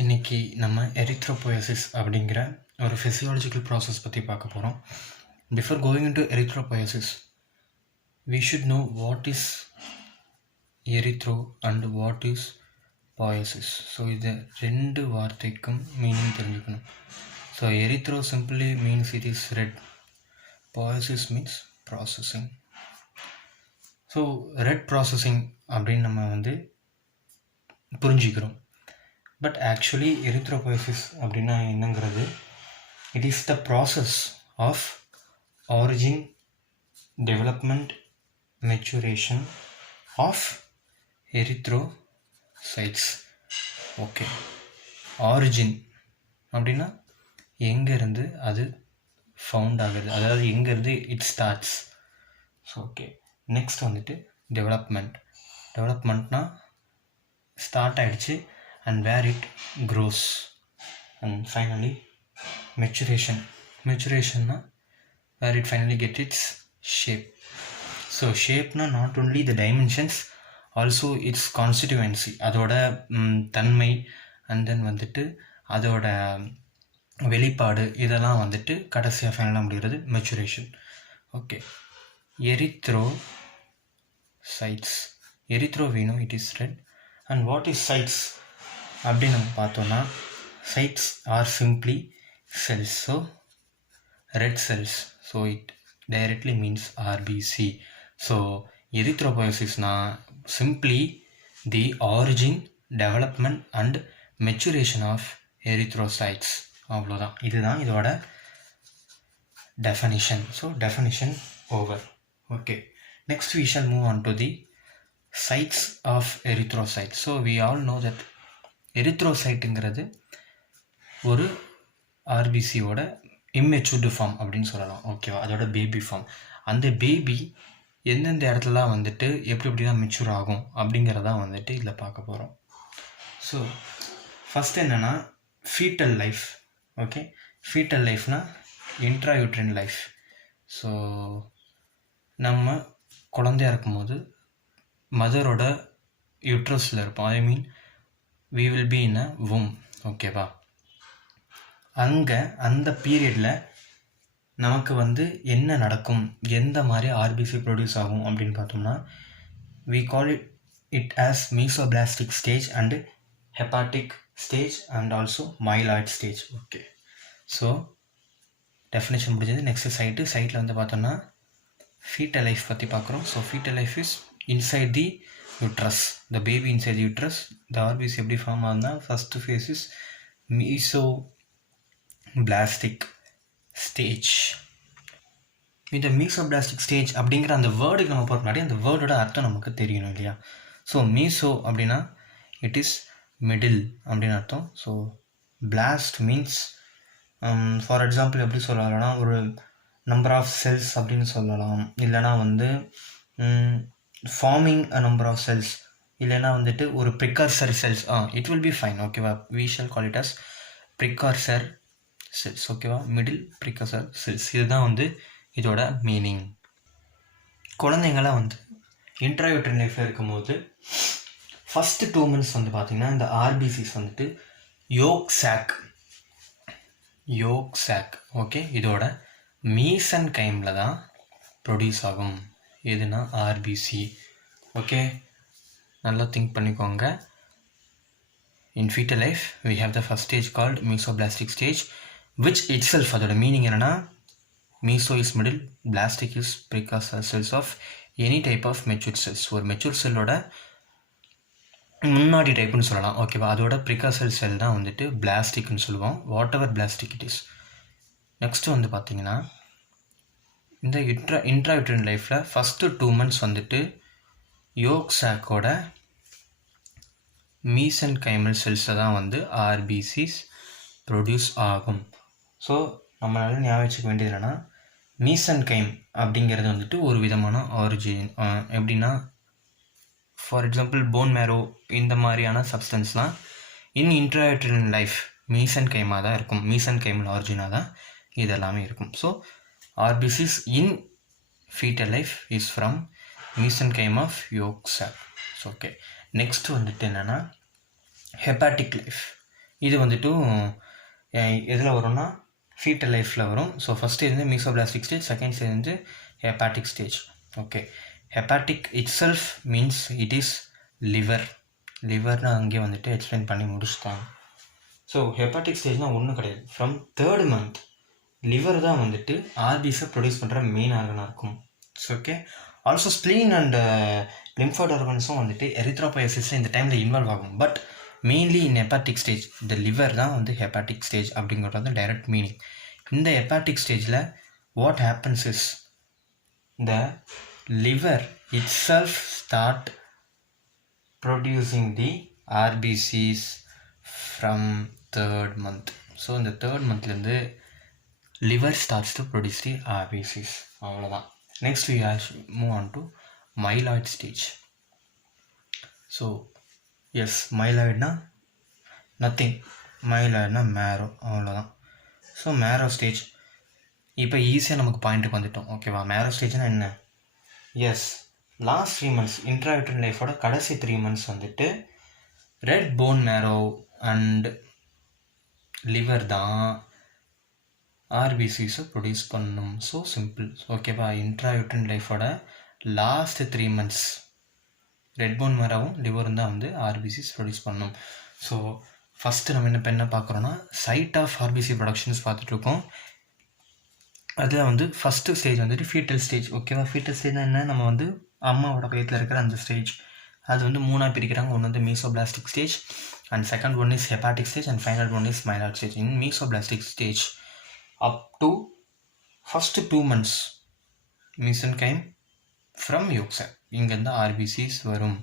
இன்றைக்கி நம்ம எரித்ரோபோயசிஸ் அப்படிங்கிற ஒரு ஃபிசியாலஜிக்கல் ப்ராசஸ் பற்றி பார்க்க போகிறோம். Before going into erythropoiesis we should know what is erythro and what is poiesis. So இது ரெண்டு வார்த்தைக்கும் மீனிங் தெரிஞ்சுக்கணும். So erythro simply means it is red, poiesis means processing. So red processing அப்படின்னு நம்ம புரிஞ்சிக்கிறோம். பட் ஆக்சுவலி எரித்ரோபோயசிஸ் அப்படின்னா என்னங்கிறது, it is the process of origin, development, maturation of erythrocytes. Okay, origin அப்படின்னா எங்கேருந்து அது ஃபவுண்ட் ஆகுது, அதாவது எங்கேருந்து it starts. So okay, next டெவலப்மெண்ட்னா start ஆகிடுச்சு and where it grows, and finally maturation na where it finally gets its shape. So shape na not only the dimensions, also its constituency, adoda தன்மை, and then அதோட வெளிப்பாடு, இதெல்லாம் கடைசியாக ஃபைனலாக முடிகிறது maturation. Okay, erythrocytes. Erythro we know it is red. And what is sites அப்படின்னு நம்ம பார்த்தோன்னா, sites are simply cells. So red cells, so it directly means RBC. So எரித்ரோபோயசிஸ்னால் simply the origin, development and maturation of erythrocytes. அவ்வளோதான், இதுதான் இதோட definition. So definition over. Okay, next we shall move on to the sites of erythrocytes. So we all know that எரித்ரோசைட்டுங்கிறது ஒரு ஆர்பிசியோட immatured form அப்படின்னு சொல்லலாம். ஓகேவா, அதோட baby form. அந்த baby எந்தெந்த இடத்துலலாம் எப்படி தான் மெச்சூர் ஆகும் அப்படிங்கிறதான் இதில் பார்க்க போகிறோம். ஸோ ஃபஸ்ட் என்னென்னா ஃபீட்டல் லைஃப். ஓகே, ஃபீட்டல் லைஃப்னால் இன்ட்ராயூட்ரின் லைஃப். ஸோ நம்ம குழந்தையாக இருக்கும்போது மதரோட யூட்ரஸில் இருப்போம். ஐ மீன் we will be in a womb. ஓகேவா, அங்கே அந்த பீரியடில் நமக்கு என்ன நடக்கும், எந்த மாதிரி ஆர்பிசி ப்ரொடியூஸ் ஆகும் அப்படின்னு பார்த்தோம்னா, we call it as mesoblastic stage and hepatic stage and also myeloid stage. Okay, so definition முடிஞ்சது. நெக்ஸ்ட் சைட்டில் பார்த்தோம்னா ஃபீட்டல் லைஃப் பற்றி பார்க்குறோம். So foetal life is inside the uterus, the baby inside the uterus. The RBC எப்படி form ஆகுதுன்னா, first face is மீசோபிளாஸ்டிக் stage. இந்த மீசோபிளாஸ்டிக் stage அப்படிங்கிற அந்த வேர்டுக்கு நம்ம போகிற முன்னாடி அந்த வேர்டோட அர்த்தம் நமக்கு தெரியணும் இல்லையா. ஸோ மீசோ அப்படின்னா இட் இஸ் மிடில் அப்படின்னு அர்த்தம். So blast means for example எப்படி சொல்லலாம்னா, ஒரு நம்பர் ஆஃப் செல்ஸ் அப்படின்னு சொல்லலாம். இல்லைனா forming a number of cells, இல்லைனா ஒரு precursor cells. It will be fine. ஓகேவா, we shall call it as precursor cells. ஓகேவா, மிடில் ப்ரிகார்சர் செல்ஸ், இதுதான் இதோட மீனிங். குழந்தைங்களாம் இன்ட்ராயூட்ரின் லைஃப்பில் இருக்கும்போது ஃபஸ்ட்டு 2 months பார்த்திங்கன்னா இந்த ஆர்பிசிஸ் யோக் சாக். ஓகே, இதோட மீசன் கைமில் தான் ப்ரொடியூஸ் ஆகும். எதுனா ஆர்பிசி. ஓகே, நல்லா திங்க் பண்ணிக்கோங்க. In fetal life we have the first stage called mesoblastic stage, which itself, அதோட மீனிங் என்னென்னா, meso is middle, plastic is precursor cells of any type of mature cells. ஒரு mature செல்லோட முன்னாடி டைப்புன்னு சொல்லலாம். ஓகேவா, அதோட ப்ரிகார்சர் செல் தான் பிளாஸ்டிக்னு சொல்லுவோம், what ever plastic it is. Next பார்த்தீங்கன்னா இந்த இன்ட்ராயூட்ரின் லைஃப்பில் ஃபஸ்ட்டு 2 months யோக் சாக்கோட மீசன் கைமல் செல்ஸை தான் ஆர்பிசிஸ் ப்ரொடியூஸ் ஆகும். ஸோ நம்மளால் ஞாபகம் வச்சுக்க வேண்டியது என்னென்னா, மீசன் கைம் அப்படிங்கிறது ஒரு விதமான ஆரிஜின். எப்படின்னா, ஃபார் எக்ஸாம்பிள் போன் மேரோ இந்த மாதிரியான சப்ஸ்டன்ஸ்லாம் இன் இன்ட்ராயூட்ரின் லைஃப் மீசன் கைமாக தான் இருக்கும். மீசன் கைமல் ஆரிஜினாக தான் இதெல்லாமே இருக்கும். So RBCs in fetal life is from mesenchyme of yolk sac. So okay, next என்னன்னா hepatic life. இது வந்துட்டு எதில் வரும்னா ஃபீட்டல் லைஃப்பில் வரும். ஸோ ஃபஸ்ட் ஸ்டேஜ் வந்து மீசோபிளாஸ்டிக் ஸ்டேஜ், செகண்ட் ஸ்டேஜ் வந்து hepatic stage. Okay, hepatic itself means it is லிவர்னு அங்கேயே வந்துட்டு எக்ஸ்பிளைன் பண்ணி முடிச்சுட்டாங்க. ஸோ ஹெப்பாட்டிக் ஸ்டேஜ்னால் ஒன்றும் கிடையாது. ஃப்ரம் 3rd month லிவர் தான் வந்துட்டு ஆர்பிஸை ப்ரொடியூஸ் பண்ணுற மெயின் ஆர்கனாக இருக்கும். So okay, also spleen and lymphoid ஆர்கன்ஸும் வந்துட்டு எரித்ரோபோயசிஸில் இந்த டைமில் இன்வால்வ் ஆகும். But mainly in hepatic stage இந்த லிவர் தான் வந்து ஹெப்பாட்டிக் ஸ்டேஜ் அப்படிங்கிறது வந்து டைரக்ட் மீனிங். இந்த ஹெப்பாட்டிக் ஸ்டேஜில் what happens is the liver itself start producing the RBCs from 3rd month. ஸோ இந்த 3rd monthலேருந்து liver starts to produce the RBCs. அவ்வளோதான். Next we have move on to myeloid stage. So yes, myeloidனா nothing, myeloidனா marrow, அவ்வளோதான். So marrow stage இப்போ ஈஸியாக நமக்கு பாயிண்ட்டுக்கு வந்துட்டோம். ஓகேவா, marrow ஸ்டேஜ்னா என்ன? எஸ், லாஸ்ட் 3 months இன்ட்ராயூட்ரன் லைஃபோட கடைசி 3 months வந்துட்டு ரெட் போன் மேரோ அண்ட் லிவர் தான் ஆர்பிசிஸை ப்ரொடியூஸ் பண்ணணும். So simple. ஓகேவா, இன்ட்ராயூட்ரன் லைஃபோட லாஸ்ட் 3 months ரெட் போன் மேரோவும் லிவரும் தான் வந்து ஆர்பிசிஸ் ப்ரொடியூஸ் பண்ணணும். ஸோ ஃபஸ்ட்டு நம்ம என்ன பார்க்குறோன்னா சைட் ஆஃப் ஆர்பிசி ப்ரொடக்ஷன்ஸ் பார்த்துட்ருக்கோம். அதில் வந்து ஃபஸ்ட்டு ஸ்டேஜ் வந்துட்டு ஃபீட்டல் ஸ்டேஜ். ஓகேவா, ஃபீட்டல் ஸ்டேஜ்னால் என்ன? நம்ம வந்து அம்மாவோட வயிற்றில் இருக்கிற அந்த ஸ்டேஜ். அது வந்து 3ஆக பிரிக்கிறாங்க. ஒன்று வந்து mesoblastic stage and second one is hepatic stage and final one is myeloid stage. In mesoblastic stage up to first 2 months mesenchyme from yolk cell இங்கேருந்து ஆர்பிசிஸ் வரும்.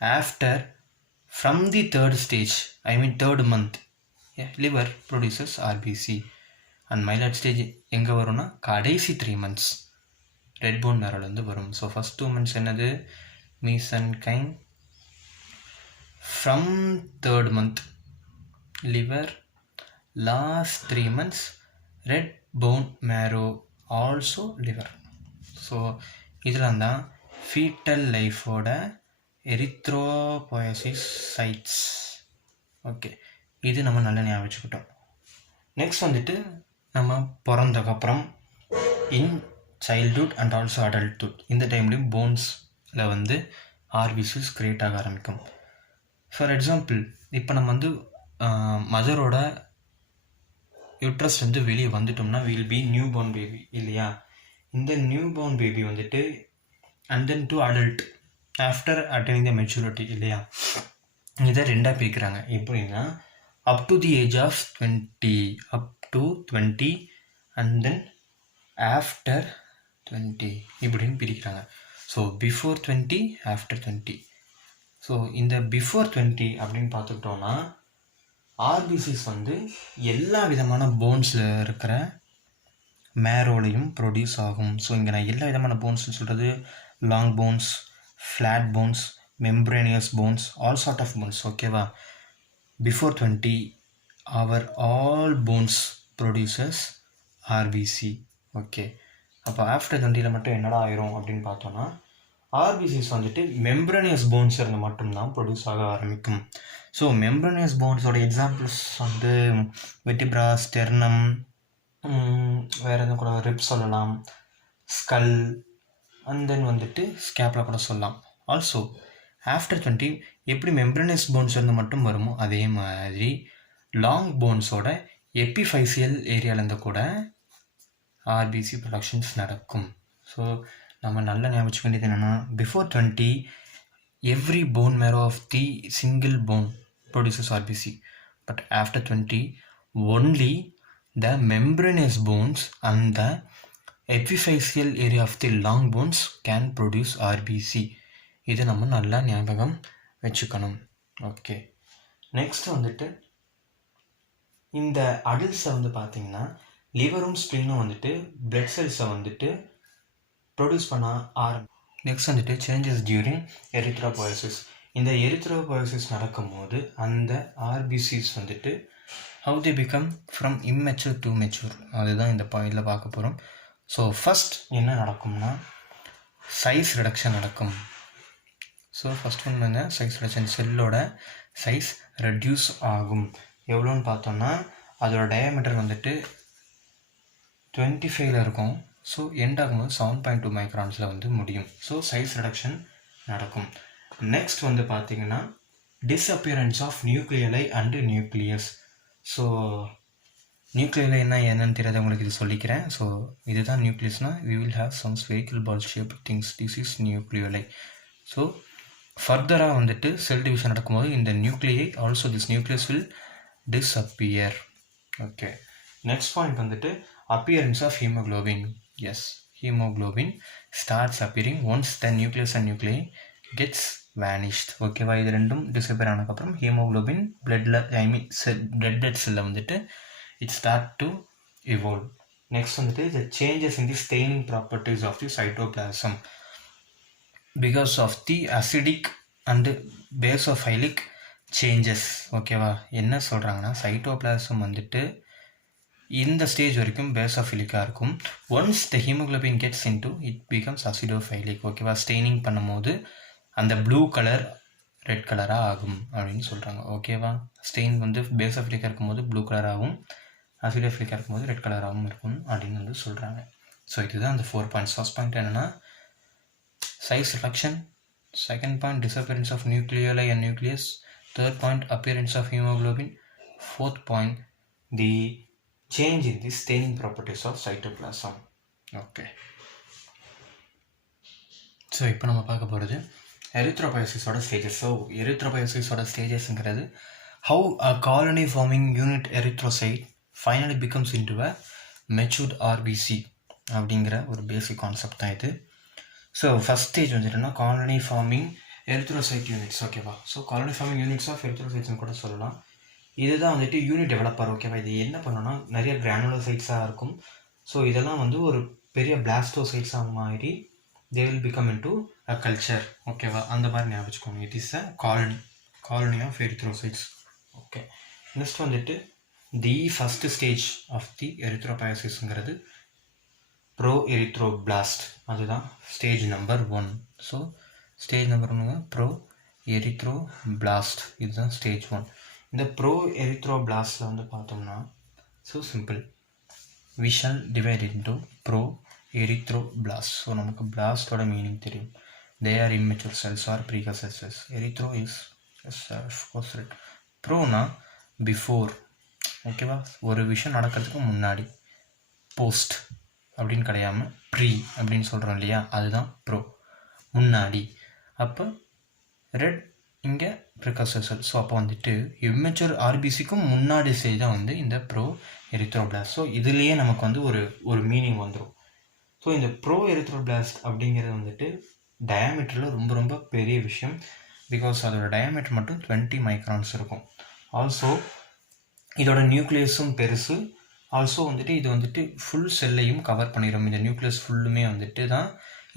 After from the 3rd stage, I mean 3rd month, liver produces RBC and myeloid stage எங்கே வரும்னா கடைசி 3 months red phone மேரோலேருந்து வரும். So first 2 months என்னது? mesenchyme. from 3rd month liver, last 3 months red phone மேரோ, also liver. So இதெல்லாம் தான் foetal லைஃபோட எரித்ரோபோயசிஸ் sides. Okay, இது நம்ம நல்லா ஞாபகம் வச்சுக்கிட்டோம். நெக்ஸ்ட் வந்துட்டு நம்ம பிறந்ததுக்கப்புறம் in childhood and also adulthood இந்த டைம்லேயும் போன்ஸில் வந்து ஆர்பிசிஸ் க்ரியேட் ஆக ஆரம்பிக்கும். ஃபார் எக்ஸாம்பிள், இப்போ நம்ம வந்து மதரோட யூட்ரஸ் வந்து வெளியே வந்துட்டோம்னா will be newborn baby இல்லையா? இந்த நியூ பார்ன் பேபி வந்துட்டு and then to adult after attaining the maturity இல்லையா? இதை ரெண்டாக பிரிக்கிறாங்க. எப்படின்னா up to the age of 20 and then after 20 இப்படின்னு பிரிக்கிறாங்க. So before 20, after 20. ஸோ இந்த பிஃபோர் 20 அப்படின்னு பார்த்துக்கிட்டோன்னா ஆர்பிசிஸ் வந்து எல்லா விதமான போன்ஸில் இருக்கிற மேரோலையும் ப்ரொடியூஸ் ஆகும். ஸோ இங்கே நான் எல்லா விதமான போன்ஸ்னு சொல்கிறது long bones, flat bones, membranous bones, all sort of bones. ஓகேவா, before 20 year all bones produces RBC. Okay, அப்போ ஆஃப்டர் 20 மட்டும் என்னடா ஆயிரும் அப்படின்னு பார்த்தோன்னா ஆர்பிசிஸ் வந்துட்டு மெம்ப்ரேனியஸ் போன்ஸ் இருந்து மட்டும்தான் ப்ரொடியூஸ் ஆக ஆரம்பிக்கும். ஸோ மெம்ப்ரேனியஸ் போன்ஸோட எக்ஸாம்பிள்ஸ் வந்து வெர்டிப்ரா, ஸ்டெர்னம், வேறு எதுவும் கூட ரிப்ஸ் சொல்லலாம், ஸ்கல் அண்ட் தென் வந்துட்டு ஸ்கேப்லா கூட சொல்லலாம். ஆல்சோ ஆஃப்டர் 20 எப்படி மெம்ப்ரேனியஸ் போன்ஸ் இருந்து மட்டும் வருமோ அதே மாதிரி லாங் போன்ஸோட எபிஃபைசியல் ஏரியாவிலேருந்து கூட ஆர்பிசி ப்ரொடக்ஷன்ஸ் நடக்கும். ஸோ நம்ம நல்லா ஞாபகம் வேண்டியது என்னென்னா before 20 every bone marrow of the single bone produces RBC, but after 20 only the membranous bones and the epiphyseal area of the long bones can produce RBC. இதை நம்ம நல்லா ஞாபகம் வச்சுக்கணும். ஓகே, நெக்ஸ்ட் வந்துட்டு இந்த அடல்ட்ஸை வந்து பார்த்திங்கன்னா லிவரும் ஸ்ப்ளீனும் வந்துட்டு பிளட் செல்ஸை வந்துட்டு ப்ரொடியூஸ் பண்ண ஆரம்பிக்கும். நெக்ஸ்ட் வந்துட்டு சேஞ்சஸ் டியூரிங் எரித்ரோபோயசிஸ். இந்த எரித்ரோபோயசிஸ் நடக்கும்போது அந்த ஆர்பிசிஸ் வந்துட்டு how they become from immature to mature, அதுதான் இந்த பாயிண்டில் பார்க்க போகிறோம். ஸோ ஃபஸ்ட் என்ன நடக்கும்னா சைஸ் ரிடக்ஷன் நடக்கும். ஸோ ஃபஸ்ட் ஒன் வந்து சைஸ் ரிடக்ஷன், செல்லோட சைஸ் ரெடியூஸ் ஆகும். எவ்வளோன்னு பார்த்தோம்னா அதோட டயாமீட்டர் வந்துட்டு 25ல் இருக்கும். ஸோ எண்ட் ஆகும்போது 7.2 மைக்ரான்ஸில் வந்து முடியும். ஸோ சைஸ் ரிடக்ஷன் நடக்கும். நெக்ஸ்ட் வந்து பார்த்தீங்கன்னா disappearance of nucleoli and nucleus. So nucleoli என்னன்னு தெரியாத உங்களுக்கு இது சொல்லிக்கிறேன். ஸோ இதுதான் நியூக்ளியஸ்னால் we will have some spherical ball shaped things. this is nucleoli. So ஃபர்தராக வந்துட்டு செல் டிவிஷன் நடக்கும்போது இந்த நியூக்ளியை also this nucleus will disappear. Okay, next point வந்துட்டு appearance of hemoglobin. Yes, hemoglobin starts appearing once the nucleus and nuclei gets vanished. ஓகேவா, இது ரெண்டும் disappear ஆனதுக்கப்புறம் ஹீமோக்ளோபின் பிளட்டில் பிளட் செல்லில் வந்துட்டு it start to evolve. Next வந்துட்டு the changes in the staining properties of the cytoplasm because of the acidic and basophilic changes. ஓகேவா, என்ன சொல்கிறாங்கன்னா சைட்டோபிளாசம் வந்துட்டு இந்த ஸ்டேஜ் வரைக்கும் பேசோஃபிலிக்காக இருக்கும். Once the haemoglobin gets into it becomes acidophilic. ஓகேவா, ஸ்டெயினிங் பண்ணும்போது அந்த ப்ளூ கலர் ரெட் கலராக ஆகும் அப்படின்னு சொல்கிறாங்க. ஓகேவா, ஸ்டெயின் வந்து பேசோஃபிலிக்காக இருக்கும்போது ப்ளூ கலராகவும் அசிடோஃபிலிக்காக இருக்கும்போது ரெட் கலராகவும் இருக்கும் அப்படின்னு வந்து சொல்கிறாங்க. ஸோ இதுதான் அந்த 4 பாயிண்ட்ஸ். ஃபர்ஸ்ட் பாயிண்ட் என்னென்னா size reduction, second point disappearance of nucleoli and nucleus, third point appearance of haemoglobin, fourth point the change in the staining properties of cytoplasm. Okay, so இப்போ நம்ம பார்க்க போகிறது எரித்ரோபயோசிஸோட ஸ்டேஜஸ். ஸோ எரித்ரோபயோசிஸோட ஸ்டேஜஸ்ங்கிறது how a colony forming unit erythrocyte finally becomes into a matured RBC அப்படிங்கிற ஒரு பேசிக் concept தான் இது. ஸோ ஃபஸ்ட் ஸ்டேஜ் வந்துட்டுன்னா காலனி ஃபார்மிங் எரித்ரோசைட் யூனிட்ஸ். ஓகேவா, so colony forming units of எரித்ரோசைட்ஸ்னு கூட சொல்லலாம். இதுதான் வந்துட்டு யூனிட் டெவலப்பர். ஓகேவா, இது என்ன பண்ணோன்னா நிறைய கிரானுலோசைட்ஸாக இருக்கும். ஸோ இதெல்லாம் வந்து ஒரு பெரிய பிளாஸ்டோசைட்ஸாக மாறி they will become into a culture. ஓகேவா, அந்த மாதிரி ஞாபகம் வச்சுக்கோங்க. It is a colony of erythrocytes. Okay, next வந்துட்டு the first stage of the எரித்ரோபயோசிஸ்ங்கிறது ப்ரோ எரித்ரோபிளாஸ்ட். அதுதான் ஸ்டேஜ் நம்பர் 1. ஸோ ஸ்டேஜ் நம்பர் 1 ப்ரோ எரித்ரோபிளாஸ்ட். இதுதான் ஸ்டேஜ் 1. இந்த ப்ரோ எரித்ரோபிளாஸ்டில் வந்து பார்த்தோம்னா so simple, we shall divide into proerythroblast. So நமக்கு பிளாஸ்டோட மீனிங் தெரியும். They are immature cells or precursor cells. Erythro is course red. ப்ரோனா பிஃபோர். ஓகேவா, ஒரு விஷயம் நடக்கிறதுக்கு முன்னாடி. போஸ்ட் அப்படின்னு கிடையாமல் ப்ரீ அப்படின்னு சொல்கிறோம் இல்லையா, அதுதான் ப்ரோ, முன்னாடி. அப்போ ரெட் இங்கே ப்ரிகர்சர் செல். ஸோ அப்போ வந்துட்டு இம்மெச்சூர் ஆர்பிசிக்கும் முன்னாடி ஸ்டேஜ் தான் வந்து இந்த ப்ரோ எரித்ரோபிளாஸ்ட். ஸோ இதுலேயே நமக்கு வந்து ஒரு மீனிங் வந்துடும். ஸோ இந்த ப்ரோ எரித்ரோபிளாஸ்ட் அப்படிங்கிறது வந்துட்டு டயாமீட்டரில் ரொம்ப ரொம்ப பெரிய விஷயம். பிகாஸ் அதோட டயாமீட்டர் மட்டும் 20 மைக்ரான்ஸ் இருக்கும். ஆல்சோ இதோட நியூக்ளியஸும் பெருசு. ஆல்சோ வந்துட்டு இது வந்துட்டு ஃபுல் செல்லையும் கவர் பண்ணிடும். இந்த நியூக்ளியஸ் ஃபுல்லுமே வந்துட்டு தான்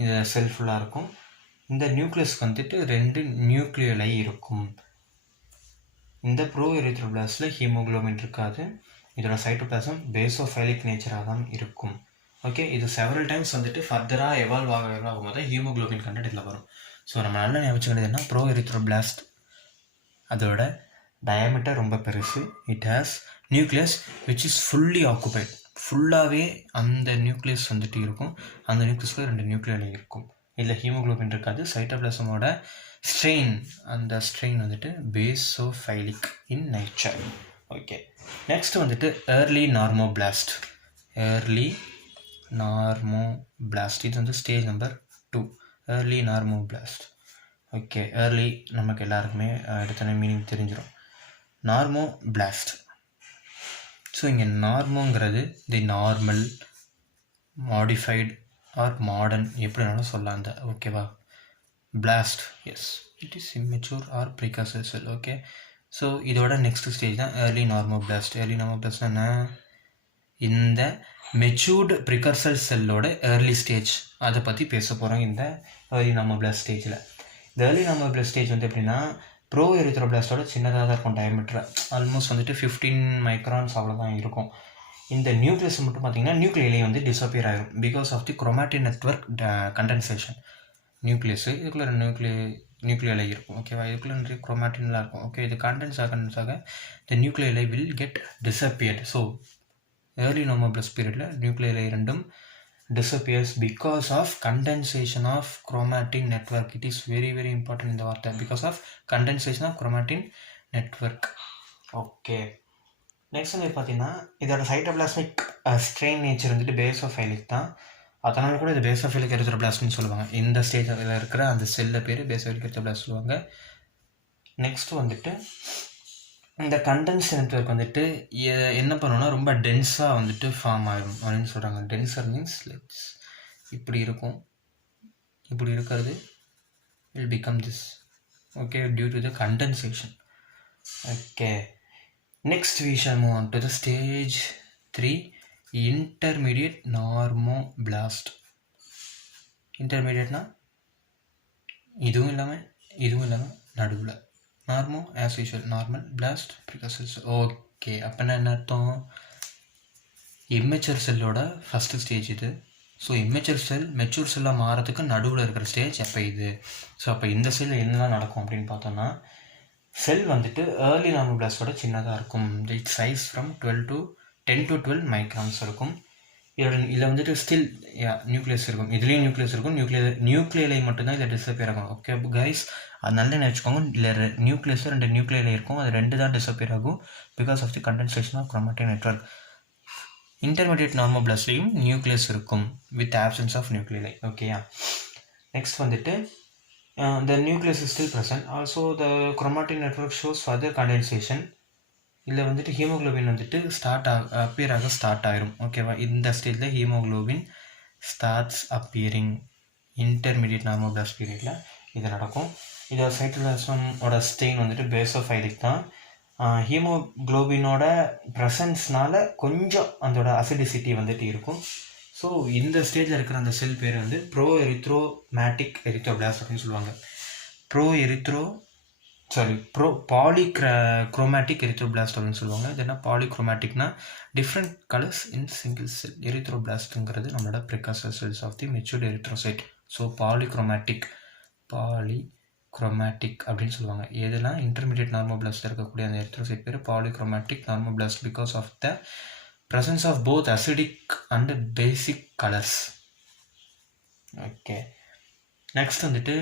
இந்த செல் ஃபுல்லாக இருக்கும். இந்த நியூக்ளியஸ்க்கு வந்துட்டு 2 நியூக்ளியோலை இருக்கும். இந்த ப்ரோ எரித்ரோபிளாஸ்டில் ஹீமோக்ளோபின் இருக்காது. இதோட சைட்டோபிளாசம் பேசோஃபைலிக் நேச்சராக தான் இருக்கும். ஓகே, இது செவரல் டைம்ஸ் வந்துட்டு ஃபர்தராக எவால்வ் ஆகும்போது ஹீமோக்ளோபின் கண்டென்ட் இதில் வரும். ஸோ நம்ம நல்லா ஞாபகம் என்ன, ப்ரோ எரித்ரோபிளாஸ்ட் அதோட டயாமீட்டர் ரொம்ப பெருசு. It has nucleus which is fully occupied. ஃபுல்லாகவே அந்த நியூக்ளியஸ் வந்துட்டு இருக்கும். அந்த நியூக்ளியஸில் 2 நியூக்ளியோலை இருக்கும். இதில் ஹீமோக்ளோபின் இருக்காது. சைட்டோபிளாசமோட ஸ்ட்ரெயின், அந்த ஸ்ட்ரெயின் வந்துட்டு basophilic in nature. Okay, next வந்துட்டு ஏர்லி நார்மோபிளாஸ்ட். இது வந்து stage number 2, early normoblast. Okay, early நமக்கு எல்லாருக்குமே எடுத்தோன்னே மீனிங் தெரிஞ்சிடும். நார்மோபிளாஸ்ட். ஸோ இங்கே நார்மோங்கிறது the normal, modified or modern, எப்படினாலும் சொல்லலாம் அந்த. ஓகேவா, blast is it is immature or precursor cell. Okay, so இதோட நெக்ஸ்ட் ஸ்டேஜ் தான் ஏர்லி நார்மோபிளாஸ்ட். ஏர்லி நார்மோபிளாஸ்ட் என்ன, இந்த மெச்சூர்டு ப்ரிகர்சர் செல்லோட ஏர்லி ஸ்டேஜ், அதை பற்றி பேச போகிறோம் இந்த ஏர்லி நார்மோபிளாஸ்ட் ஸ்டேஜில். இந்த ஏர்லி நார்மோபிளாஸ்ட் ஸ்டேஜ் வந்து எப்படின்னா ப்ரோ எரித்ரோபிளாஸ்டோட சின்னதாக தான் இருக்கும். டயமீட்டர் ஆல்மோஸ்ட் வந்துட்டு 15 மைக்ரான்ஸ் அவ்வளோதான் இருக்கும். இந்த நியூக்ளியஸ் மட்டும் பார்த்தீங்கன்னா நியூக்ளியிலே வந்து டிஸப்பியர் ஆகிடும் because of the chromatin network condensation. Nucleus இதுக்குள்ள நியூக்ளியலை இருக்கும். ஓகேவா, இதுக்குள்ள நிறைய குரோமாட்டின்லாம் இருக்கும். ஓகே, இது கண்டென்ஸ் ஆக the nucleoli will get disappeared. So early normoblast பீரியடில் நியூக்ளியலை இரண்டும் disappears because of condensation of chromatin network. It is very very important இந்த வார்த்தை, because of condensation of chromatin network. Okay, next வந்து பார்த்தீங்கன்னா இதோட cytoplasmic strain nature வந்துட்டு பேசோஃபைலிக் தான். அதனால கூட இது பேசோஃபைலிக் எரித்ரோபிளாஸ்ட்னு சொல்லுவாங்க. இந்த ஸ்டேஜில் இருக்கிற அந்த செல்லை பேர் பேசோஃபைலிக் எரித்ரோபிளாஸ்ட் சொல்லுவாங்க. நெக்ஸ்ட் வந்துட்டு இந்த கண்டென்ஸ் நெட்வொர்க் வந்துட்டு என்ன பண்ணோன்னா ரொம்ப டென்ஸாக வந்துட்டு ஃபார்ம் ஆகிடும் அப்படின்னு சொல்கிறாங்க. டென்சர் மீன்ஸ் லைக்ஸ் இப்படி இருக்கும், இப்படி இருக்கிறது will become this. Okay, due to the condensation. Okay, next we shall move on to the stage 3, intermediate normoblast. இன்டர்மீடியட்னா இதுவும் இல்லாமல் நடுவில். Normo as usual, normal, blast, precursors. Okay, அப்போனா என்ன அர்த்தம்? இம்மெச்சூர் செல்லோட ஃபஸ்ட்டு ஸ்டேஜ் இது. ஸோ இம்மெச்சூர் செல் மெச்சூர் செல்லாக மாறதுக்கு நடுவில் இருக்கிற ஸ்டேஜ் அப்போ இது. ஸோ அப்போ இந்த செல்லில் என்னெல்லாம் நடக்கும் அப்படின்னு பார்த்தோன்னா, செல் வந்துட்டு ஏர்லி நார்மோபிளாஸ்டோட சின்னதாக இருக்கும். It size from 10 to 12 microns இருக்கும். இதில் வந்துட்டு ஸ்டில் நியூக்ளியஸ் இருக்கும். இதுலேயும் நியூக்ளியஸ் இருக்கும். நியூக்ளியலை மட்டும்தான் இதில் டிஸப்பியர் ஆகும். ஓகே கைஸ், அது நல்லா நினச்சிக்கோங்க. இல்லை நியூக்ளியஸ் 2 நியூக்ளியலை இருக்கும், அது 2 தான் டிஸப்பியர் ஆகும் because of the condensation of chromatin network. Intermediate நார்மோபிளாஸ்ட்லையும் நியூக்ளியஸ் இருக்கும் வித் ஆப்சன்ஸ் ஆஃப் நியூக்ளியலை. ஓகேயா, நெக்ஸ்ட் வந்துட்டு the nucleus is still present. Also the chromatin network shows further condensation. இதில் வந்துட்டு ஹீமோக்ளோபின் வந்துட்டு அப்பியர் ஆக ஸ்டார்ட் ஆயிரும். ஓகேவா, இந்த ஸ்டேஜில் ஹீமோக்ளோபின் ஸ்டார்ட்ஸ் அப்பியரிங். இன்டர்மீடியட் நார்மோபிளாஸ்ட் பீரியடில் இது நடக்கும். இதோட சைட்டோபிளாசமோட ஸ்டெயின் வந்துட்டு பேசோஃபைலிக் தான். ஹீமோக்ளோபினோட ப்ரெசன்ஸ்னால கொஞ்சம் அதோட அசிடிசிட்டி வந்துட்டு இருக்கும். ஸோ இந்த ஸ்டேஜில் இருக்கிற அந்த செல் பேர் வந்து ப்ரோஎரித்ரோமேட்டிக் எரித்ரோபிளாஸ்ட் அப்படின்னு சொல்லுவாங்க. பாலிக்ரோமேட்டிக் எரித்ரோபிளாஸ்ட் அப்படின்னு சொல்லுவாங்க. இது என்ன பாலிக்ரோமேட்டிக்னா different colours in single cell. எரித்ரோபிளாஸ்ட்டுங்கிறது நம்மளோட precursor cells of the matured erythrocyte. So polychromatic அப்படின்னு சொல்லுவாங்க. எதெல்லாம் இன்டர்மீடியட் நார்மோபிளாஸ்ட் இருக்கக்கூடிய அந்த எரித்ரோசைட் பேர் polychromatic normoblast because of the presence of both acidic and basic colors. Okay, next வந்துட்டு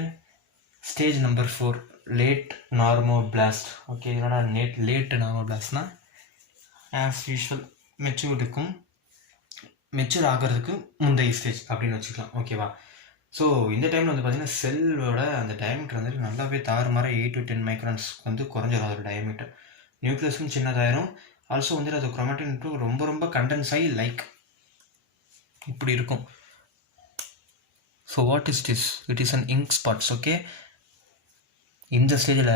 ஸ்டேஜ் நம்பர் 4, லேட் நார்மோபிளாஸ்ட். ஓகே, இதோட லேட் நார்மோபிளாஸ்ட்னா ஆஸ் யூஷுவல் மெச்சூர் ஆகிறதுக்கு முந்தைய ஸ்டேஜ் அப்படின்னு வச்சுக்கலாம். ஓகேவா, ஸோ இந்த டைமில் வந்து பார்த்திங்கன்னா செல்லோட அந்த டயமீட்டர் வந்துட்டு நல்லாவே தாறுமாற 8 to 10 மைக்ரான்ஸ் வந்து குறைஞ்சிடும் அதோட டயமீட்டர். நியூக்ளியஸும் சின்னதாயிரும். ஆல்சோ வந்துட்டு அது குரோமாட்டின் நெட்வொர்க் ரொம்ப ரொம்ப கண்டென்ஸ் ஆகி லைக் இப்படி இருக்கும். So what is this? It is an ink spots. Okay, இந்த ஸ்டேஜில்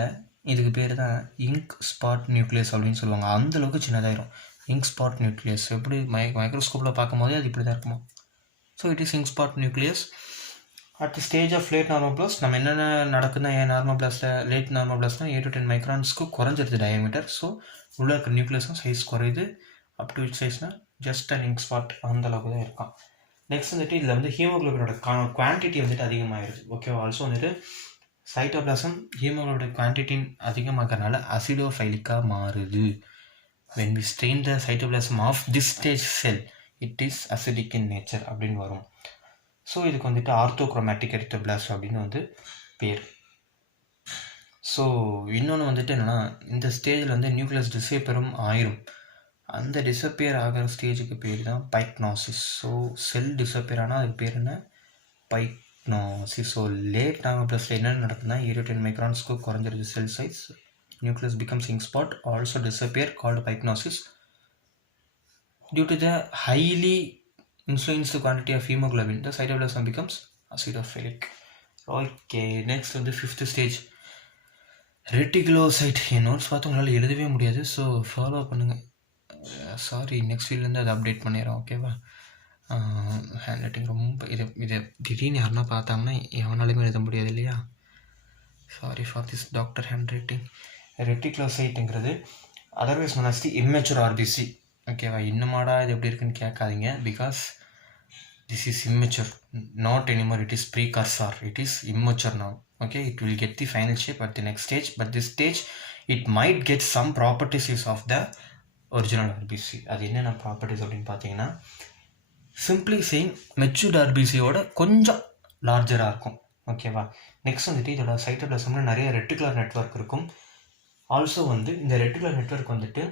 இதுக்கு பேர் தான் இங்க் ஸ்பாட் நியூக்ளியஸ் அப்படின்னு சொல்லுவாங்க. அந்தளவுக்கு சின்னதாயிரும் இங்க் ஸ்பாட் நியூக்ளியஸ். எப்படி மைக்ரோஸ்கோப்பில் பார்க்கும்போதே அது இப்படி தான் இருக்குமா. So it is ink spot nucleus. At the stage of late normoblast நம்ம என்னென்ன நடக்குதுன்னா, லேட் நார்மோபிளாஸ்ட்னா 8 to 10 மைக்ரான்ஸ்க்கு குறைஞ்சிருது டயமீட்டர். ஸோ உள்ளே இருக்கிற நியூக்ளியஸும் சைஸ் குறையுது. அப் டு விச் சைஸ்னால் ஜஸ்ட் அன் இங்க் ஸ்பாட் அந்த அளவுக்கு தான் இருக்கான். நெக்ஸ்ட் வந்துட்டு இதில் வந்து ஹீமோக்ளோபினோட குவான்டிட்டி வந்துட்டு அதிகமாகிடுது. ஓகே, ஆல்சோ வந்துட்டு சைட்டோபிளாசம் ஹீமோக்ளோபினோட குவான்டிட்டி அதிகமாகறனால அசிடோஃபைலிக்காக மாறுது. when we strain the cytoplasm of this stage cell it is acidic in nature அப்படின்னு வரும். ஸோ இதுக்கு வந்துட்டு ஆர்த்தோக்ரோமேட்டிக் எரித்ரோபிளாஸ்ட் அப்படின்னு வந்து பேர். ஸோ இன்னொன்று வந்துட்டு என்னென்னா, இந்த ஸ்டேஜில் வந்து நியூக்ளியஸ் டிஸப்பியரும் ஆயிரும். அந்த டிஸப்பியர் ஆகிற ஸ்டேஜுக்கு பேர் தான் பைக்னாசிஸ். ஸோ செல் டிஸப்பியர் ஆனால் அதுக்கு பேர் என்ன? பைக்னாசிஸ். ஸோ லேட் நார்மோபிளாஸ்ட்ல என்னென்ன நடக்குதுன்னா 8 to 10 மைக்ரான்ஸ்க்கு குறைஞ்சிருது cell size. Nucleus becomes ink spot, also disappear called pyknosis. Due to the highly influence the quantity of hemoglobin, the cytoplasm becomes acidophilic. Okay, next வந்து 5th stage ரெட்டிகுலோசைட். என் notes பார்த்து உங்களால் எழுதவே முடியாது, so follow பண்ணுங்கள். Sorry, next வீக்லேருந்து அதை update பண்ணிடுறோம். ஓகேவா, hand writing ரொம்ப இதை திடீர்னு யாருன்னா பார்த்தாங்கன்னா எவனாலுமே எழுத முடியாது இல்லையா. Sorry for this doctor handwriting. ரெட்டிகுலோசைட்டுங்கிறது otherwise known as the immature RBC. ஓகேவா, இன்னுமாடா இது எப்படி இருக்குன்னு கேட்காதீங்க. Because this is immature, not anymore. It is precursor, it is immature now. Okay, it will get the final shape at the next stage, but this stage it might get some properties of the original RBC. அது என்னென்ன properties அப்படின்னு பார்த்தீங்கன்னா, simply saying matured ஆர்பிசியோட கொஞ்சம் லார்ஜராக இருக்கும். ஓகேவா? Next வந்துட்டு இதோட சைட்டோபிளாசமில் நிறைய ரெட்டிகுலர் நெட்வொர்க் இருக்கும். ஆல்சோ வந்து இந்த ரெட்டிகுலர் நெட்வொர்க் வந்துட்டு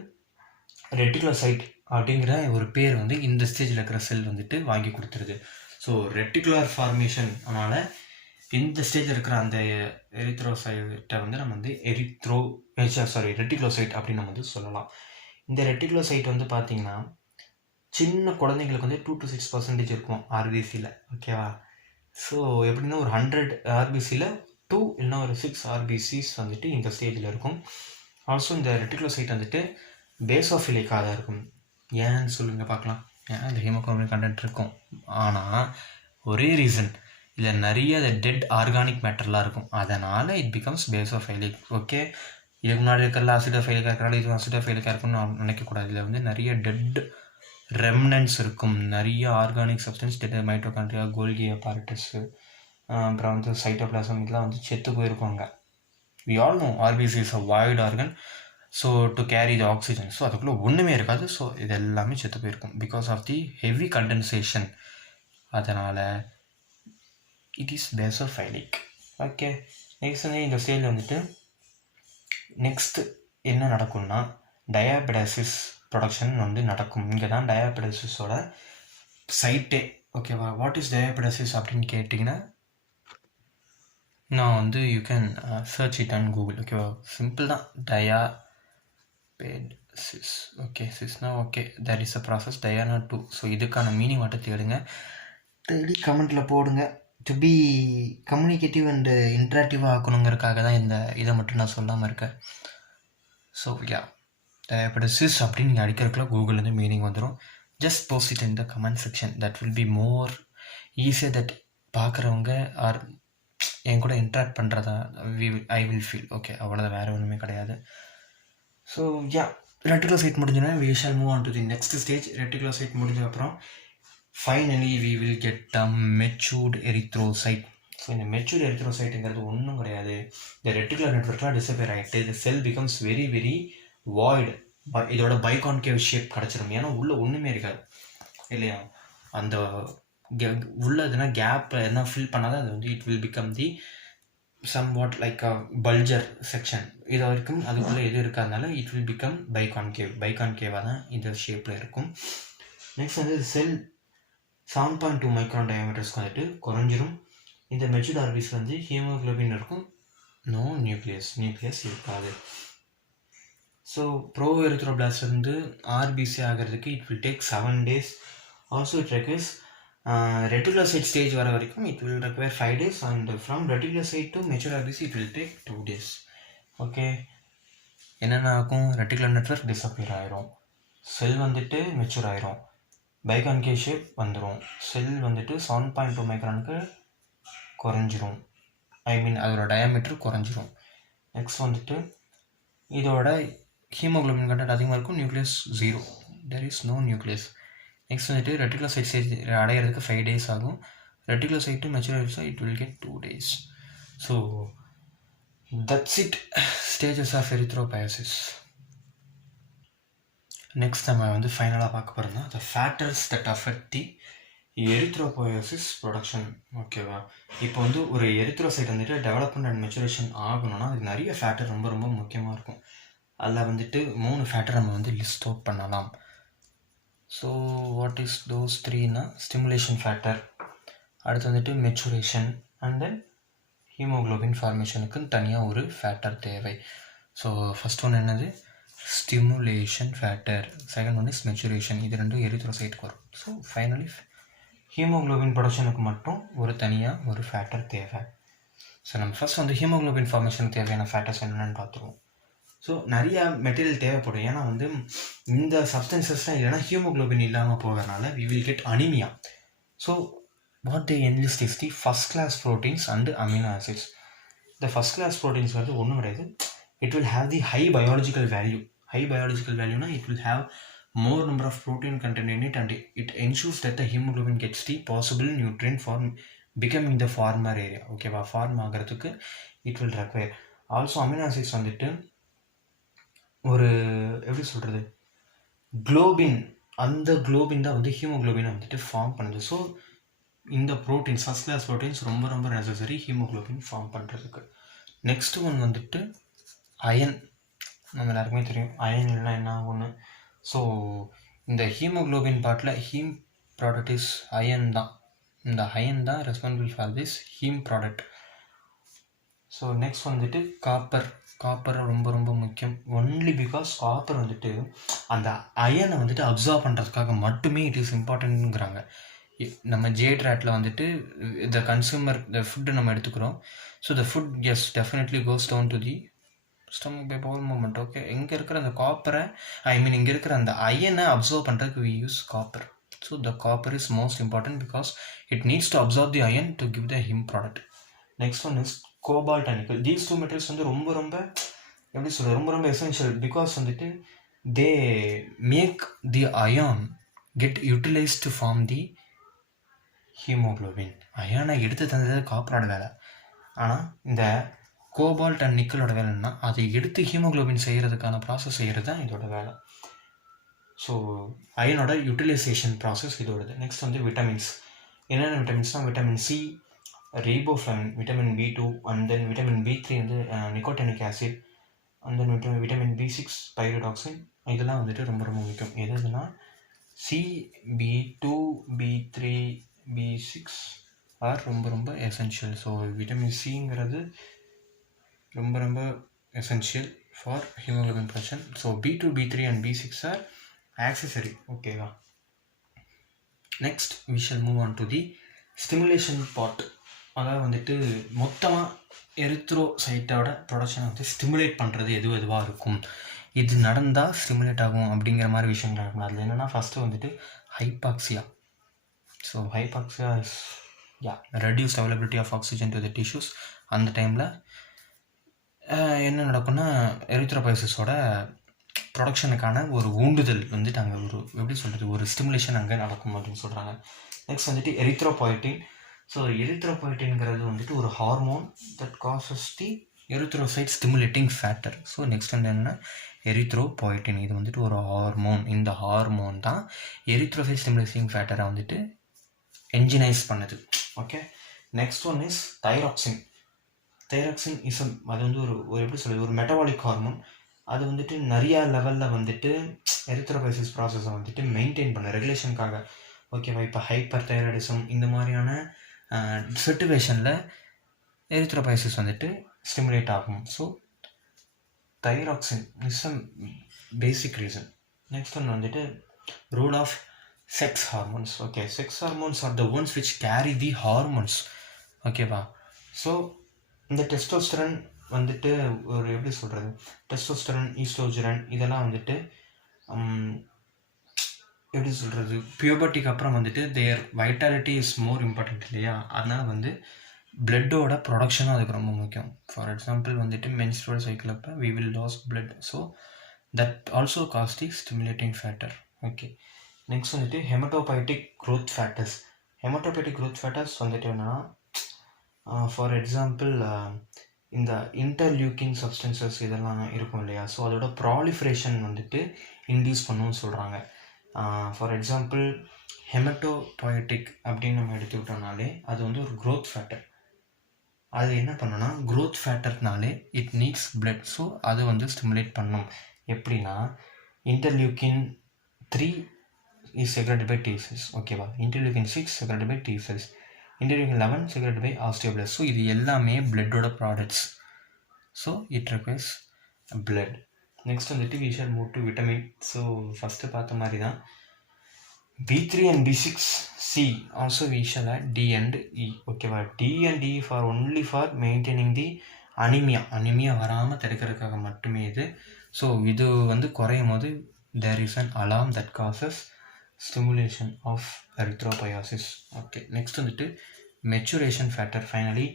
ரெட்டிகுலோசைட் அப்படிங்கிற ஒரு பேர் வந்து இந்த ஸ்டேஜில் இருக்கிற செல் வந்துட்டு வாங்கி கொடுத்துருது. ஸோ ரெட்டிகுலர் ஃபார்மேஷன் அதனால் இந்த ஸ்டேஜில் இருக்கிற அந்த எரித்ரோசைட்டை வந்து நம்ம வந்து ரெட்டிகுலோசைட் அப்படின்னு நம்ம வந்து சொல்லலாம். இந்த ரெட்டிகுலோசைட் வந்து பார்த்திங்கன்னா சின்ன குழந்தைங்களுக்கு வந்து 2 to 6% இருக்கும் ஆர்பிசியில். ஓகேவா? ஸோ எப்படின்னா ஒரு 100 ஆர்பிசியில் 2 இல்லைன்னா ஒரு 6 ஆர்பிசிஸ் வந்துட்டு இந்த ஸ்டேஜில் இருக்கும். ஆல்சோ இந்த ரெட்டிகுலோசைட் வந்துட்டு பேசோஃபிலிக்காக தான் இருக்கும். ஏன்னு சொல்லுங்கள் பார்க்கலாம். ஏன் இந்த ஹீமோகுளோபின் கண்டென்ட் இருக்கும், ஆனால் ஒரே ரீசன் இதில் நிறைய டெட் ஆர்கானிக் மேட்டர்லாம் இருக்கும், அதனால் இட் பிகம்ஸ் பேசோஃபைலிக். ஓகே, இதுக்கு முன்னாடி இருக்கிற அசிடோஃபைலிக்காக இருக்கிறால இது அசிடோஃபைலிக்காக இருக்குன்னு நினைக்கக்கூடாது. இதில் வந்து நிறைய டெட் ரெம்னன்ஸ் இருக்கும், நிறைய organic substance dead mitochondria, Golgi apparatus, அப்புறம் வந்து சைட்டோபிளாசம் இதெல்லாம் வந்து செத்து போயிருப்பாங்க. We all know RBC is a void organ, so to carry the oxygen. So அதுக்குள்ளே ஒன்றுமே இருக்காது. ஸோ இது எல்லாமே செத்து போயிருக்கும் because of the heavy condensation. அதனால் it is basophilic. Okay, next வந்து இந்த ஸ்டேஜில் வந்துட்டு நெக்ஸ்ட்டு என்ன நடக்கும்னா டயாபெடாசிஸ் ப்ரொடக்ஷன் வந்து நடக்கும். இங்கே தான் டயாபெடாசிஸோட சைட்டே. ஓகேவா? வாட் இஸ் டயாபெடாசிஸ் அப்படின்னு கேட்டிங்கன்னா நான் வந்து you can search it on Google. ஓகேவா? சிம்பிள் தான், டயாபெடாசிஸ். ஓகே, சிஸ்னா okay, that is a process டயானா 2. ஸோ இதுக்கான மீனிங் மட்டும் தேடுங்க, தேடி கமெண்ட்டில் போடுங்க. டு பி கம்யூனிகேட்டிவ் அண்டு இன்ட்ராக்டிவாக ஆக்கணுங்கிறதுக்காக தான் இந்த இதை மட்டும் நான் சொல்லாமல் இருக்கேன். ஸோ யா, டயாபெடாசிஸ் அப்படின்னு நீங்கள் அடிக்கிறதுக்குள்ள கூகுள்லேருந்து மீனிங் வந்துடும். Just post it in the comment section. That will be more ஈஸியாக தட் பார்க்குறவங்க ஆர் என் கூட இன்ட்ராக்ட் பண்ணுறதா ஐ வில் ஃபீல். ஓகே, அவ்வளோதான், வேறு ஒன்றுமே கிடையாது. ஸோ யா, ரெட்டிகுலோசைட் முடிஞ்சுன்னா we shall move on to the next stage. Reticulocyte முடிஞ்ச அப்புறம் finally we will get a matured erythrocyte. So இந்த மெச்சூர்ட் எரித்ரோசைட்டுங்கிறது ஒன்றும் கிடையாது. இந்த ரெட்டிகுலர் நெட்வொர்க்லாம் டிஸப்பியர் ஆகிட்டு இந்த cell becomes very very void. இதோட பைகான்கேவ் ஷேப் கிடச்சிரும், ஏன்னா உள்ளே ஒன்றுமே இருக்காது இல்லையா? அந்த உள்ள எதுனா கேப் எதனா ஃபில் பண்ணாதான் அது வந்து it will become the somewhat like a bulger section. இது வரைக்கும் அதுக்குள்ளே எது இருக்காதனால இட் வில் பிகம் பைகான்கேவாக தான் இந்த ஷேப்பில் இருக்கும். நெக்ஸ்ட் வந்து செல் 7.2 மைக்ரான் டயாமீட்டர்ஸ்க்கு வந்துட்டு குறைஞ்சிரும். இந்த மெச்சூர்ட் ஆர்பிஸ் வந்து ஹீமோகுளோபின் இருக்கும், நோ நியூக்ளியஸ் இருக்காது. ஸோ ப்ரோ எரித்ரோபிளாஸ்ட் வந்து ஆர்பிசி ஆகிறதுக்கு it will take 7 days. Also it requires reticulocyte stage வர வரைக்கும் it will require 5 days, and from reticulocyte to mature RBC it will take 2 days. Okay, என்னென்ன ஆகும்? Reticular network disappear ஆயிரும், செல் வந்துட்டு mature ஆயிரும், பைகான்கே shape வந்துடும், செல் வந்துட்டு 7.2 மைக்ரானுக்கு குறைஞ்சிரும், ஐ மீன் அதோட டயாமீட்டர் குறைஞ்சிரும். நெக்ஸ்ட் வந்துட்டு இதோட ஹீமோகுளோபின் கண்டென்ட் அதிகமாக இருக்கும், nucleus 0, there is no nucleus. Next வந்துட்டு ரெட்டிகுலோசைட் ஸ்டேஜ் அடையிறதுக்கு 5 days ஆகும். Reticulocyte to mature it will get 2 days. So that's it, stages of erythropoiesis. Next நம்ம வந்து ஃபைனலாக பார்க்க போகிறோம்னா the factors that affect the erythropoiesis production. ஓகேவா? இப்போ வந்து ஒரு எரித்ரோசைட் வந்துட்டு டெவலப்மெண்ட் அண்ட் மெச்சுரேஷன் ஆகணும்னா அதுக்கு நிறைய ஃபேக்டர் ரொம்ப ரொம்ப முக்கியமாக இருக்கும். அதில் வந்துட்டு 3 ஃபேக்டர் நம்ம வந்து லிஸ்ட் அவுட் பண்ணலாம். ஸோ வாட் இஸ் தோஸ் 3னா ஸ்டிமுலேஷன் ஃபேக்டர், அடுத்து வந்துட்டு மெச்சுரேஷன், அண்ட் தென் ஹீமோகுளோபின் ஃபார்மேஷனுக்கு தனியாக ஒரு ஃபேக்டர் தேவை. ஸோ ஃபஸ்ட் ஒன் என்னது? Stimulation factor. Second one is maturation. இது ரெண்டும் எரித்ரோசைட்டுக்கு வரும். ஸோ ஃபைனலி ஹீமோகுளோபின் ப்ரொடக்ஷனுக்கு மட்டும் ஒரு தனியாக ஒரு ஃபேக்டர் தேவை. ஸோ நம்ம ஃபஸ்ட் வந்து ஹீமோகுளோபின் ஃபார்மேஷனுக்கு தேவையான ஃபேக்டர்ஸ் என்னென்னு பார்த்துருவோம். ஸோ நிறையா மெட்டீரியல் தேவைப்படும், ஏன்னா வந்து இந்த சப்ஸ்டன்சஸ்லாம் இல்லைன்னா ஹீமோகுளோபின் இல்லாமல் போகிறதுனால we will get anaemia. So what they enlist is the first class proteins and amino acids. இந்த ஃபஸ்ட் கிளாஸ் ப்ரோட்டீன்ஸ் வந்து ஒன்றும் கிடையாது, it will have the high biological value. High biological value na it will have more number of protein content in it, and it ensures that the hemoglobin gets the possible nutrient for becoming the former area. ஓகேவா, form ஆகிறதுக்கு it will require. Also amino acids வந்துட்டு ஒரு எப்படி சொல்கிறது, globin, அந்த globin தான் வந்து ஹீமோக்ளோபினை வந்துட்டு ஃபார்ம் பண்ணுது. ஸோ இந்த ப்ரோட்டீன்ஸ், ஃபஸ்ட் கிளாஸ் ப்ரோட்டீன்ஸ் ரொம்ப ரொம்ப நெசசரி ஹீமோக்ளோபின் ஃபார்ம் பண்ணுறதுக்கு. நெக்ஸ்ட் ஒன் வந்துட்டு அயன். நம்ம எல்லாருக்குமே தெரியும் அயன் இல்லைனா என்ன ஆகும்னு. ஸோ இந்த ஹீமோக்ளோபின் பார்ட்டில் ஹீம் ப்ராடக்ட் இஸ் அயன் தான். இந்த அயன் தான் responsible for this haem product. So next வந்துட்டு காப்பர். காப்பர் ரொம்ப ரொம்ப முக்கியம். ஒன்லி பிகாஸ் காப்பர் வந்துட்டு அந்த அயனை வந்துட்டு அப்சர்வ் பண்ணுறதுக்காக மட்டுமே இட் இஸ் இம்பார்ட்டன்ட்ங்கிறாங்க. நம்ம ஜேட்ராட்டில் வந்துட்டு த கன்சூமர் த ஃபுட்டு நம்ம எடுத்துக்கிறோம். So the food is definitely goes down to the stomach by bowel movement. Okay, இங்கே இருக்கிற அந்த காப்பரை, இங்கே இருக்கிற அந்த அயனை அப்சர்வ் பண்ணுறதுக்கு we use copper. So the copper is most important because it needs to observe the iron to give the haem product. Next one is cobalt and nickel. These two materials வந்து ரொம்ப ரொம்ப எப்படி சொல்கிறது, ரொம்ப ரொம்ப essential. Because வந்துட்டு they make the iron get utilise to form the haemoglobin. அயானை எடுத்து தந்தது காப்பரோட வேலை. ஆனால் இந்த கோபால்ட் அண்ட் நிக்கலோட வேலைன்னா அதை எடுத்து ஹீமோக்ளோபின் செய்கிறதுக்கான ப்ராசஸ் செய்கிறது தான் இதோட வேலை. ஸோ அயனோட யூட்டிலைசேஷன் ப்ராசஸ் இதோடது. நெக்ஸ்ட் வந்து விட்டமின்ஸ். என்னென்ன விட்டமின்ஸ்னால் vitamin C, riboflavin, vitamin B2, and then vitamin B3 வந்து nicotinic acid, and then vitamin B6 pyridoxine. இதெல்லாம் வந்துட்டு ரொம்ப ரொம்ப முக்கியம். எதுனா C, B2, B3, B6 R ரொம்ப ரொம்ப எசென்ஷியல். ஸோ விட்டமின் சிங்கிறது ரொம்ப ரொம்ப essential for haemoglobin production. So B2, B3 and B6 are accessory. ஓகேவா. Next we shall move on to the stimulation part. அதாவது வந்துட்டு மொத்தமாக எரித்ரோசைட்டோட ப்ரொடக்ஷனை வந்து ஸ்டிமுலேட் பண்ணுறது எதுவாக இருக்கும், இது நடந்தால் ஸ்டிமுலேட் ஆகும் அப்படிங்கிற மாதிரி விஷயங்கள் நடக்கும். அதில் என்னென்னா ஃபஸ்ட்டு வந்துட்டு hypoxia. So hypoxia is reduced availability of oxygen to the tissues. அந்த டைமில் என்ன நடக்கும்னா எரித்ரோபோயசிஸோட ப்ரொடக்ஷனுக்கான ஒரு ஊண்டுதல் வந்துட்டு அங்கே ஒரு எப்படி சொல்கிறது, ஒரு ஸ்டிமுலேஷன் அங்கே நடக்கும் அப்படின்னு சொல்கிறாங்க. நெக்ஸ்ட் வந்துட்டு எரித்ரோபாய்டின். ஸோ எரித்ரோபாய்டின்ங்கிறது வந்துட்டு ஒரு hormone that causes the erythrocyte stimulating factor. So next வந்து என்னென்னா எரித்ரோபாய்டின். இது வந்துட்டு ஒரு ஹார்மோன். இந்த ஹார்மோன் தான் எரித்ரோசைட் ஸ்டிமுலேட்டிங் ஃபேக்டரை வந்துட்டு என்ஜினைஸ் பண்ணுது. Okay. Next one is thyroxine. Thyroxine is அது வந்து ஒரு எப்படி சொல்கிறது, ஒரு மெட்டபாலிக் ஹார்மோன். அது வந்துட்டு நிறையா லெவலில் வந்துட்டு எரித்ரோபோயசிஸ் ப்ராசஸை வந்துட்டு மெயின்டைன் பண்ண ரெகுலேஷனுக்காக. ஓகேவா. இப்போ ஹைப்பர் தைராய்டிசம் இந்த மாதிரியான சிச்சுவேஷனில் எரித்ரோபோயசிஸ் வந்துட்டு ஸ்டிமுலேட் ஆகும். So thyroxine is a basic reason. Next ஒன்று வந்துட்டு role of sex hormones. Okay, sex hormones are the ones which carry the hormones. ஓகேவா. ஸோ இந்த டெஸ்டோஸ்டரன் வந்துட்டு ஒரு எப்படி சொல்கிறது, டெஸ்டோஸ்டரன், ஈஸ்ட்ரோஜன் இதெல்லாம் வந்துட்டு எப்படி சொல்கிறது, பியூபர்ட்டிக்கு அப்புறம் வந்துட்டு their vitality is more important இல்லையா. அதனால் வந்து பிளட்டோட ப்ரொடக்ஷனும் அதுக்கு ரொம்ப முக்கியம். ஃபார் எக்ஸாம்பிள் வந்துட்டு மென்ஸ்ட்ரல் சைக்கிள் அப்போ we will lose blood. So that also cause the stimulating factor. Okay. Next வந்துட்டு haematopoietic growth factors. Haematopoietic growth factors வந்துட்டு என்னன்னா ஃபார் எக்ஸாம்பிள் இந்த இன்டர்லியூக்கின் சப்ஸ்டன்சஸ் இதெல்லாம் இருக்கும் இல்லையா. ஸோ அதோட ப்ராலிஃபரேஷன் வந்துட்டு இன்டியூஸ் பண்ணுன்னு சொல்கிறாங்க. ஃபார் எக்ஸாம்பிள் ஹெமட்டோபைட்டிக் அப்படின்னு நம்ம எடுத்துக்கிட்டோம்னாலே அது வந்து ஒரு க்ரோத் ஃபேக்டர். அது என்ன பண்ணுன்னா க்ரோத் ஃபேக்டர்னாலே இட் நீட்ஸ் பிளட். ஸோ அது வந்து ஸ்டிமுலேட் பண்ணும். எப்படின்னா interleukin 3 is secreted by T cells. ஓகேவா. Interleukin 6 secreted by T cells. Interleukin 11 secreted by osteoblasts. So இது எல்லாமே பிளட்டோட products. So it requires blood. Next வந்துட்டு we shall move to vitamin. ஸோ ஃபஸ்ட்டு பார்த்த மாதிரி தான் B3 and B6C also we shall add D and E. ஓகேவா. D and E for only for maintaining the anaemia வராமல் தடுக்கிறதுக்காக மட்டுமே இது. ஸோ இது வந்து குறையும் போது there is an alarm that causes stimulation of erythropoiesis. Okay. Next வந்துட்டு maturation factor finally.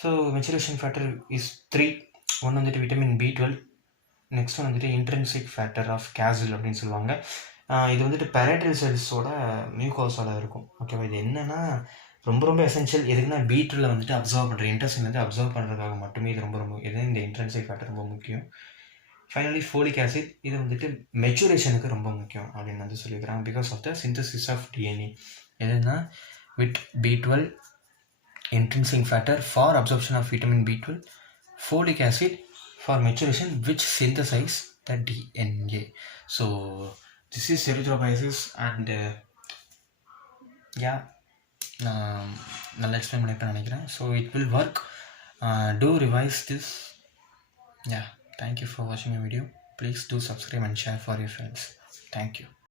So maturation factor is 3. ஒன்று வந்துட்டு விட்டமின் B12. நெக்ஸ்ட் ஒன்று வந்துட்டு இன்ட்ரென்சிக் ஃபேக்டர் ஆஃப் கேசில் அப்படின்னு சொல்லுவாங்க. இது வந்துட்டு பெரேட்டல் செல்ஸோட மியூகோஸால் இருக்கும். ஓகேவா. இது என்னென்னா ரொம்ப ரொம்ப எசென்ஷியல். எதுக்குன்னா பீட்டில் வந்துட்டு அப்சர்வ் பண்ணுற இன்ட்ரெஸ்டிங் வந்து அப்சர்வ் பண்ணுறதுக்காக மட்டுமே இது ரொம்ப ரொம்ப இது இந்த இன்ட்ரென்சிக் ஃபேக்டர் ரொம்ப முக்கியம். ஃபைனலி ஃபோலிக் ஆசிட் இது வந்துட்டு மெச்சுரேஷனுக்கு ரொம்ப முக்கியம் அப்படின்னு வந்து சொல்லிக்கிறாங்க. Because of the synthesis of DNA. எதுனா with B12 intrinsic factor for absorption of vitamin B12, folic acid for maturation which synthesize the DNA. So this is erythropoiesis and yeah, நல்லா explain பண்ணியிருப்பேன் நினைக்கிறேன். So it will work. Do revise this. Yeah, thank you for watching my video. Please do subscribe and share for your friends. Thank you.